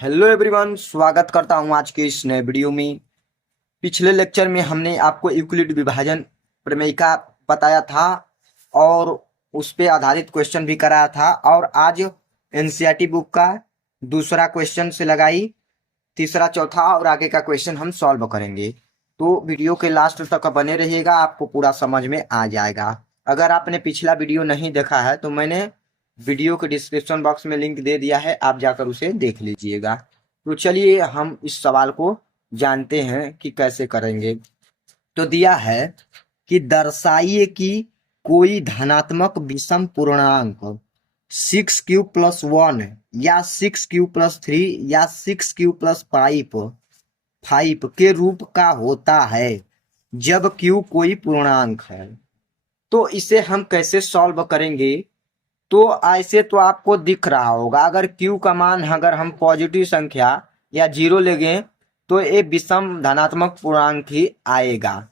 Hello everyone, स्वागत करता हूं आज के इस नए वीडियो में। पिछले लेक्चर में हमने आपको यूक्लिड विभाजन प्रमेयिका बताया था और उस पे आधारित क्वेश्चन भी कराया था। और आज एनसीईआरटी बुक का दूसरा क्वेश्चन से लगाई तीसरा चौथा और आगे का क्वेश्चन हम सॉल्व करेंगे। तो वीडियो के लास्ट तक बने रहिएगा, आपको पूरा समझ में आ जाएगा। अगर आपने पिछला वीडियो नहीं देखा है तो मैंने वीडियो के डिस्क्रिप्शन बॉक्स में लिंक दे दिया है, आप जाकर उसे देख लीजिएगा। तो चलिए हम इस सवाल को जानते हैं कि कैसे करेंगे। तो दिया है कि दर्शाइए कि कोई धनात्मक विषम पूर्णांक 6q+1 या 6q+3 या 6q+5 के रूप का होता है जब q कोई पूर्णांक है। तो इसे हम कैसे सॉल्व करेंगे? तो ऐसे तो आपको दिख रहा होगा, अगर q का मान अगर हम पॉजिटिव संख्या या जीरो लेंगे तो ये विषम धनात्मक पूर्णांक ही आएगा।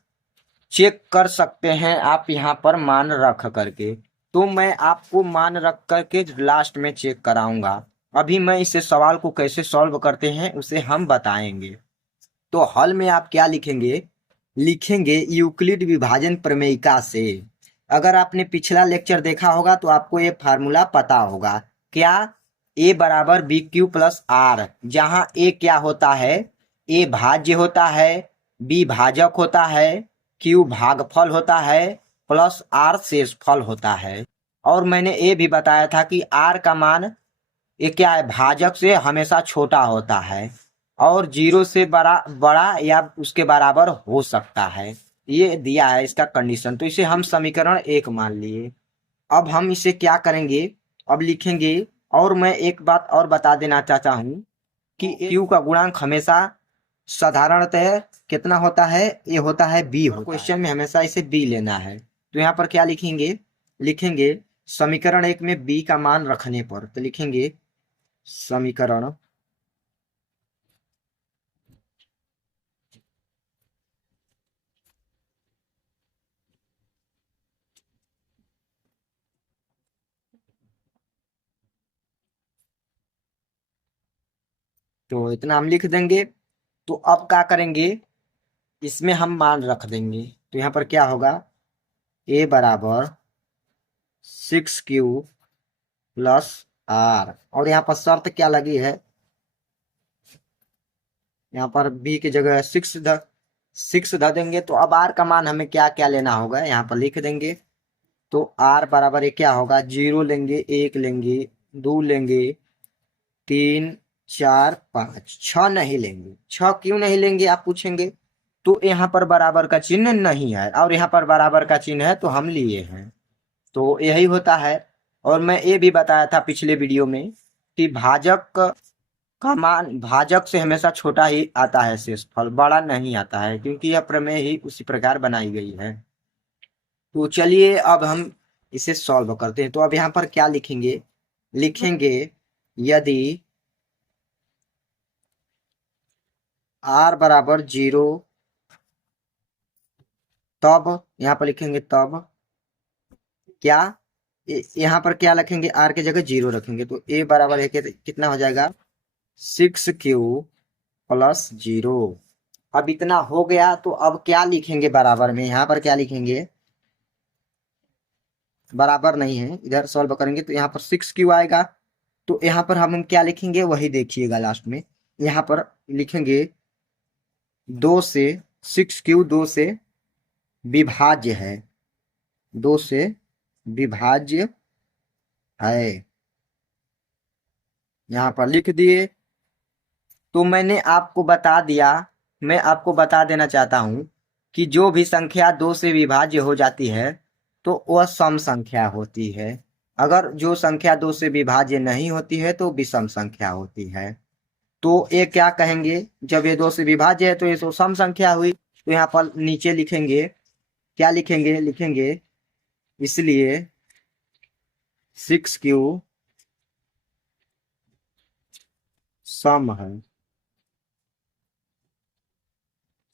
चेक कर सकते हैं आप यहाँ पर मान रख करके। तो मैं आपको मान रख करके लास्ट में चेक कराऊंगा। अभी मैं इसे सवाल को कैसे सॉल्व करते हैं उसे हम बताएंगे। तो हल में आप क्या लिखेंगे? लिखेंगे यूक्लिड विभाजन प्रमेयिका से। अगर आपने पिछला लेक्चर देखा होगा तो आपको ये फार्मूला पता होगा। क्या? a बराबर बी क्यू प्लस आर, जहां a क्या होता है? a भाज्य होता है, b भाजक होता है, q भागफल होता है, प्लस r शेषफल होता है। और मैंने ये भी बताया था कि r का मान ये क्या है? भाजक से हमेशा छोटा होता है और जीरो से बड़ा बड़ा या उसके बराबर हो सकता है। ये दिया है इसका कंडीशन, तो इसे हम समीकरण 1 मान लिए। अब हम इसे क्या करेंगे? अब लिखेंगे। और मैं एक बात और बता देना चाहता हूँ कि क्यू का गुणांक हमेशा साधारणतः कितना होता है? ये होता है बी होता है। क्वेश्चन में हमेशा इसे बी लेना है। तो यहाँ पर क्या लिखेंगे? लिखेंगे समीकरण 1 में बी का मान रखने पर, तो लिखेंगे समीकरण तो इतना हम लिख देंगे। तो अब क्या करेंगे? इसमें हम मान रख देंगे। तो यहाँ पर क्या होगा? a बराबर 6q+r, और यहाँ पर शर्त क्या लगी है? यहाँ पर b की जगह 6 धर देंगे। तो अब r का मान हमें क्या क्या लेना होगा यहाँ पर लिख देंगे। तो r बराबर ये क्या होगा? 0 लेंगे, 1 लेंगे, 2 लेंगे, 3 4 5, 6 नहीं लेंगे। 6 क्यों नहीं लेंगे आप पूछेंगे? तो यहाँ पर बराबर का चिन्ह नहीं है और यहाँ पर बराबर का चिन्ह है तो हम लिए हैं। तो यही होता है। और मैं ये भी बताया था पिछले वीडियो में कि भाजक का मान भाजक से हमेशा छोटा ही आता है, शेषफल बड़ा नहीं आता है, क्योंकि यह प्रमेय ही उसी प्रकार बनाई गई है। तो चलिए अब हम इसे सॉल्व करते हैं। तो अब यहाँ पर क्या लिखेंगे? लिखेंगे यदि r बराबर 0, तब यहाँ पर लिखेंगे तब क्या? यहाँ पर क्या लिखेंगे? r की जगह 0 रखेंगे। तो a बराबर है कितना हो जाएगा? 6q+0। अब इतना हो गया तो अब क्या लिखेंगे बराबर में? यहाँ पर क्या लिखेंगे? बराबर नहीं है, इधर सॉल्व करेंगे तो यहाँ पर 6q आएगा। तो यहाँ पर हम क्या लिखेंगे वही देखिएगा लास्ट में। यहाँ पर लिखेंगे 2 से 6q 2 से विभाज्य है, 2 से विभाज्य है, यहाँ पर लिख दिए। तो मैंने आपको बता दिया, मैं आपको बता देना चाहता हूं कि जो भी संख्या 2 से विभाज्य हो जाती है तो वह सम संख्या होती है। अगर जो संख्या 2 से विभाज्य नहीं होती है तो विषम संख्या होती है। तो ये क्या कहेंगे? जब ये 2 से विभाज्य है तो ये तो सम संख्या हुई। तो यहाँ पर नीचे लिखेंगे, क्या लिखेंगे? लिखेंगे इसलिए 6q सम है,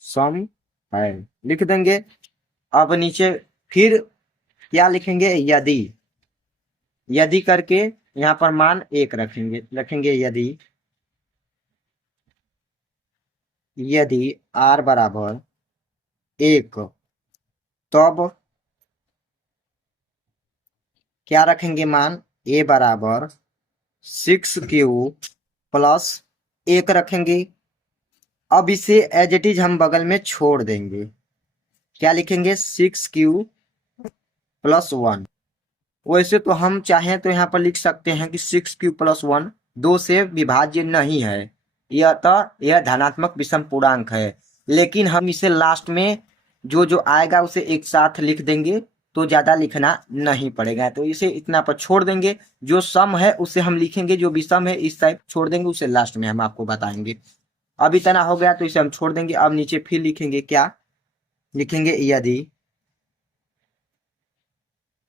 सम है लिख देंगे। अब नीचे फिर क्या लिखेंगे? यदि, यदि करके यहाँ पर मान 1 रखेंगे, लिखेंगे यदि यदि r बराबर 1 तब क्या रखेंगे मान, a बराबर 6q प्लस 1 रखेंगे। अब इसे एज इट इज हम बगल में छोड़ देंगे, क्या लिखेंगे 6q+1। वैसे तो हम चाहें तो यहाँ पर लिख सकते हैं कि 6q+1 2 से विभाज्य नहीं है, यह धनात्मक विषम पूर्णांक है। लेकिन हम इसे लास्ट में जो जो आएगा उसे एक साथ लिख देंगे तो ज्यादा लिखना नहीं पड़ेगा, तो इसे इतना पर छोड़ देंगे। जो सम है उसे हम लिखेंगे, जो विषम है इस टाइप छोड़ देंगे, उसे लास्ट में हम आपको बताएंगे। अब इतना हो गया तो इसे हम छोड़ देंगे। अब नीचे फिर लिखेंगे, क्या लिखेंगे,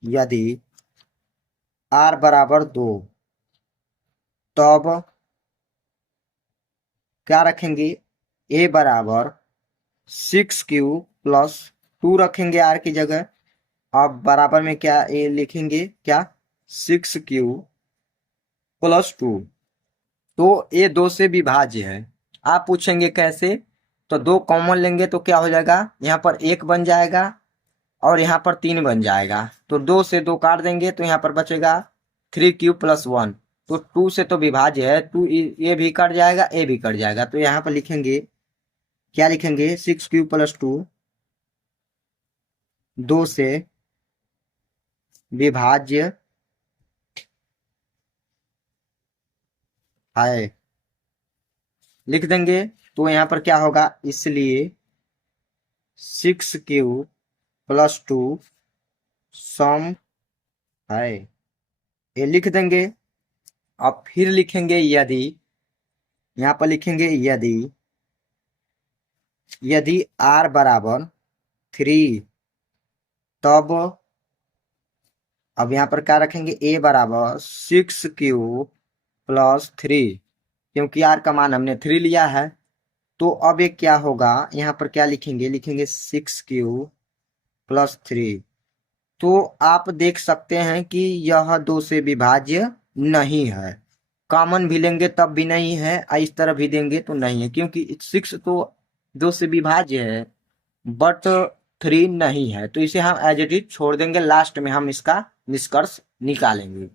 यदि r बराबर 2 तब क्या रखेंगे, a बराबर 6q+2 रखेंगे r की जगह। अब बराबर में क्या ए लिखेंगे, क्या 6q+2। तो ये 2 से विभाज्य है। आप पूछेंगे कैसे, तो 2 कॉमन लेंगे तो क्या हो जाएगा, यहाँ पर 1 बन जाएगा और यहाँ पर 3 बन जाएगा। तो 2 से 2 काट देंगे तो यहाँ पर बचेगा 3q+1। तो 2 से तो विभाज्य है, 2 ये भी कट जाएगा, ए भी कट जाएगा। तो यहाँ पर लिखेंगे, क्या लिखेंगे, 6q+2 2 से विभाज्य है, लिख देंगे। तो यहाँ पर क्या होगा, इसलिए 6q+2 सम है, ये लिख देंगे। अब फिर लिखेंगे यदि, यहाँ पर लिखेंगे यदि r बराबर 3 तब, अब यहाँ पर क्या रखेंगे, a बराबर 6q+3, क्योंकि r का मान हमने 3 लिया है। तो अब एक क्या होगा, यहाँ पर क्या लिखेंगे 6q+3। तो आप देख सकते हैं कि यह 2 से विभाज्य नहीं है। कॉमन भी लेंगे तब भी नहीं है, और इस तरह भी देंगे तो नहीं है, क्योंकि 6 तो 2 से विभाज्य है बट 3 नहीं है। तो इसे हम एज इट इज छोड़ देंगे, लास्ट में हम इसका निष्कर्ष निकालेंगे।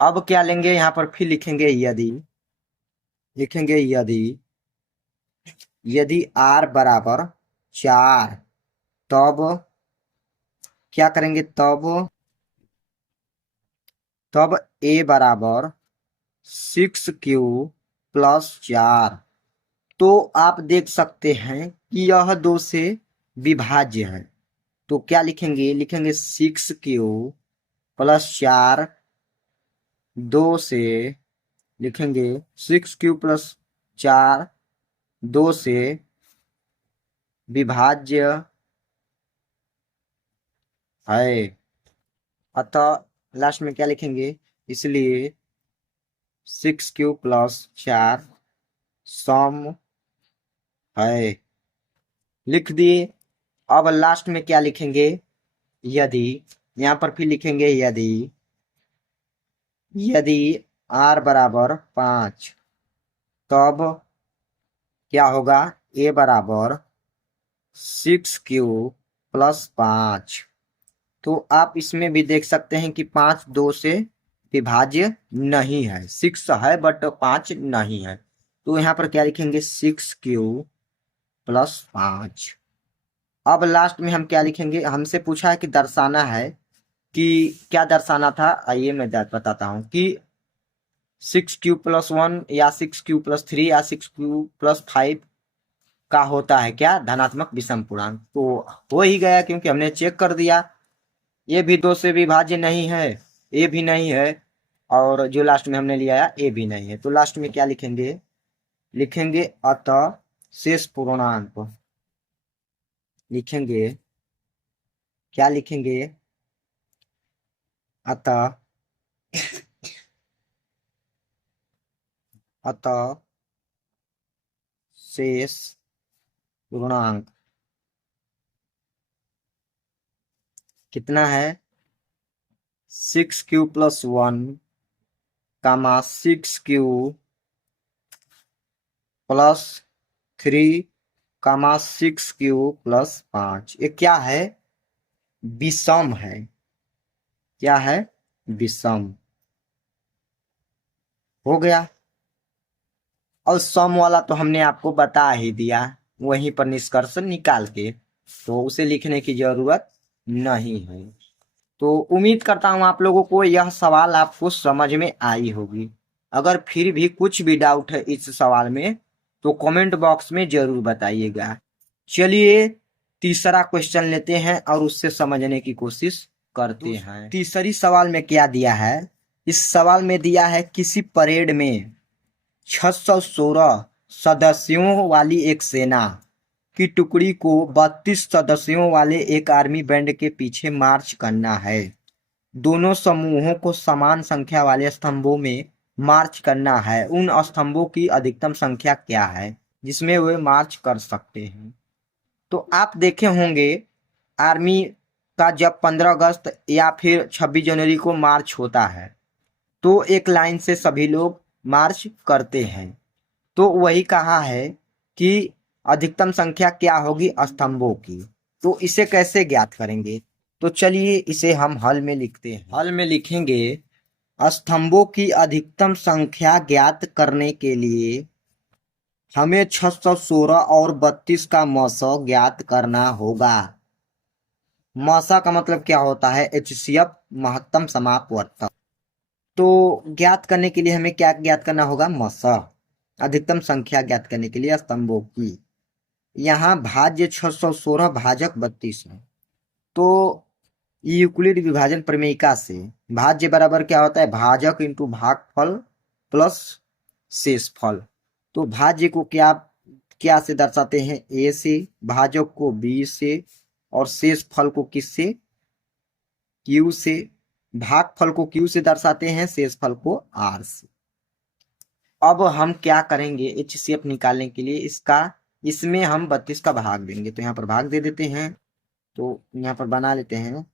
अब क्या लेंगे, यहाँ पर फिर लिखेंगे यदि r बराबर 4 तब क्या करेंगे, तब a बराबर 6q+4। तो आप देख सकते हैं कि यह 2 से विभाज्य है। तो क्या लिखेंगे 6q+4 2 से, लिखेंगे 6q+4 2 से विभाज्य है। अतः लास्ट में क्या लिखेंगे, इसलिए 6q+4 सम है, लिख दिए। अब लास्ट में क्या लिखेंगे, यदि, यहाँ पर फिर लिखेंगे यदि r बराबर 5 तब क्या होगा, a बराबर 6q+5। तो आप इसमें भी देख सकते हैं कि 5 2 से विभाज्य नहीं है, 6 है बट 5 नहीं है। तो यहाँ पर क्या लिखेंगे, 6q+5। अब लास्ट में हम क्या लिखेंगे, हमसे पूछा है कि दर्शाना है, कि क्या दर्शाना था, आइए मैं बताता हूँ कि 6q+1 या 6q+3 या 6q+5 का होता है क्या, धनात्मक विषम पूर्णांक। तो हो ही गया, क्योंकि हमने चेक कर दिया, ये भी 2 से विभाज्य नहीं है, ए भी नहीं है, और जो लास्ट में हमने लिया है ए भी नहीं है। तो लास्ट में क्या लिखेंगे अतः शेष पूर्णांक, लिखेंगे, क्या लिखेंगे, अतः शेष पूर्णांक कितना है, 6q+1 कामा 6q+5 3,6 प्लस 5, ये क्या है? विषम है। क्या है? विषम। हो गया। और सम वाला तो हमने आपको बता ही दिया वहीं पर निष्कर्ष निकाल के, तो उसे लिखने की जरूरत नहीं है। तो उम्मीद करता हूं आप लोगों को यह सवाल आपको समझ में आई होगी। अगर फिर भी कुछ भी डाउट है इस सवाल में तो कमेंट बॉक्स में जरूर बताइएगा। चलिए तीसरा क्वेश्चन लेते हैं और उससे समझने की कोशिश करते हैं। तीसरी सवाल में क्या दिया है? इस सवाल में दिया है किसी परेड में 616 सदस्यों वाली एक सेना की टुकड़ी को 32 सदस्यों वाले एक आर्मी बैंड के पीछे मार्च करना है। दोनों समूहों को समान संख्या वाले स्तंभों में मार्च करना है। उन स्तंभों की अधिकतम संख्या क्या है जिसमें वे मार्च कर सकते हैं? तो आप देखे होंगे आर्मी का जब 15 अगस्त या फिर 26 जनवरी को मार्च होता है तो एक लाइन से सभी लोग मार्च करते हैं। तो वही कहा है कि अधिकतम संख्या क्या होगी स्तंभों की। तो इसे कैसे ज्ञात करेंगे? तो चलिए इसे हम हल में लिखते हैं। हल में लिखेंगे स्तंभों की अधिकतम संख्या ज्ञात करने के लिए हमें 616 और 32 का मसौ ज्ञात करना होगा। मसा का मतलब क्या होता है? HCF, महत्तम समापवर्तक। तो ज्ञात करने के लिए हमें क्या ज्ञात करना होगा? मसा। अधिकतम संख्या ज्ञात करने के लिए स्तंभों की, यहाँ भाज्य 616 भाजक 32 है। तो यूक्लिड विभाजन प्रमेयिका से भाज्य बराबर क्या होता है? भाजक इंटू भागफल प्लस शेषफल। तो भाज्य को क्या क्या से दर्शाते हैं? ए से, भाजक को बी से और शेषफल को किससे? क्यू से। भागफल को क्यू से दर्शाते हैं, शेषफल को आर से। अब हम क्या करेंगे HCF निकालने के लिए इसका, इसमें हम 32 का भाग देंगे। तो यहाँ पर भाग दे देते हैं। तो यहाँ पर बना लेते हैं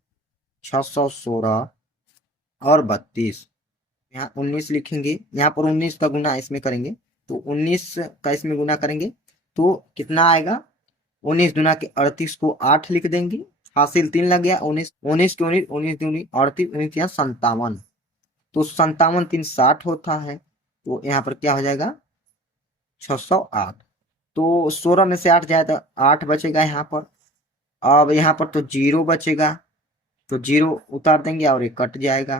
616 और 32, यहाँ 19 लिखेंगे। यहाँ पर 19 का गुना इसमें करेंगे तो 19 का इसमें गुना करेंगे तो कितना आएगा? 19 दुना के 38 को 8 लिख देंगे। हासिल 3 लग गया। 19 19 के 19 19 दूनी 38 19 यहाँ 57। तो 57 3 60 होता है। तो यहाँ पर क्या हो जाएगा? 608। तो 16 में से 8 जाए तो 8 बचेगा यहाँ पर। अब यहाँ पर तो 0 बचेगा, तो 0 उतार देंगे और ये कट जाएगा।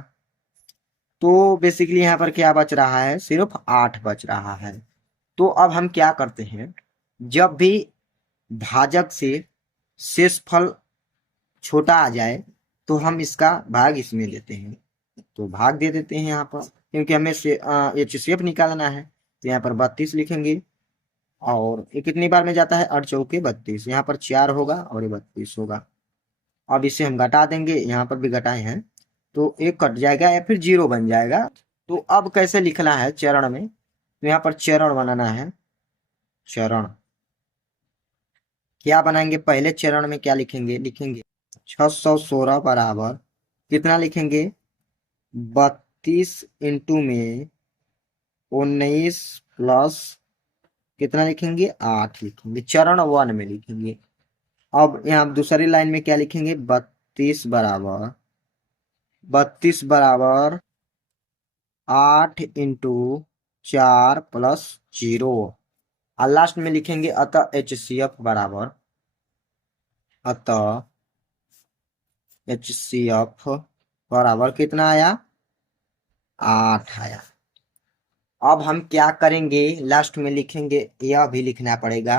तो बेसिकली यहाँ पर क्या बच रहा है? सिर्फ 8 बच रहा है। तो अब हम क्या करते हैं, जब भी भाजक से शेषफल छोटा आ जाए तो हम इसका भाग इसमें लेते हैं। तो भाग दे देते हैं यहाँ पर, क्योंकि हमें से HCF निकालना है। तो यहाँ पर 32 लिखेंगे और ये कितनी बार में जाता है? 8 चौके 32, यहाँ पर 4 होगा और ये 32 होगा। अब इसे हम घटा देंगे, यहाँ पर भी घटाए हैं तो एक कट जाएगा या फिर 0 बन जाएगा। तो अब कैसे लिखना है चरण में? तो यहाँ पर चरण बनाना है। चरण क्या बनाएंगे? पहले चरण में क्या लिखेंगे? लिखेंगे 616 बराबर कितना लिखेंगे? 32 इंटू में 19 प्लस कितना लिखेंगे? 8 लिखेंगे। चरण 1 में लिखेंगे। अब यहाँ दूसरी लाइन में क्या लिखेंगे? 32 बराबर 8 इंटू 4 प्लस 0 और लास्ट में लिखेंगे अतः HCF बराबर, अतः HCF बराबर कितना आया? 8 आया। अब हम क्या करेंगे? लास्ट में लिखेंगे, यह भी लिखना पड़ेगा,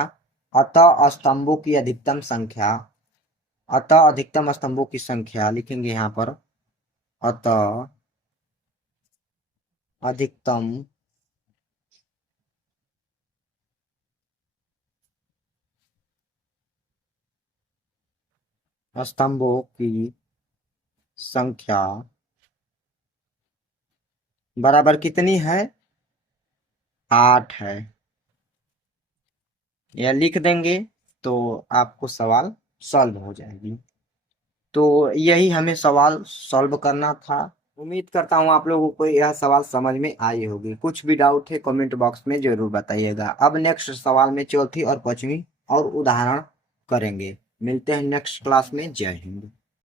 अतः स्तंभों की अधिकतम संख्या, अतः अधिकतम स्तंभों की संख्या लिखेंगे यहाँ पर, अतः अधिकतम स्तंभों की संख्या बराबर कितनी है? 8 है। यह लिख देंगे तो आपको सवाल सॉल्व हो जाएगी। तो यही हमें सवाल सॉल्व करना था। उम्मीद करता हूँ आप लोगों को यह सवाल समझ में आई होगी। कुछ भी डाउट है कमेंट बॉक्स में जरूर बताइएगा। अब नेक्स्ट सवाल में चौथी और पांचवी और उदाहरण करेंगे। मिलते हैं नेक्स्ट क्लास में। जय हिंद।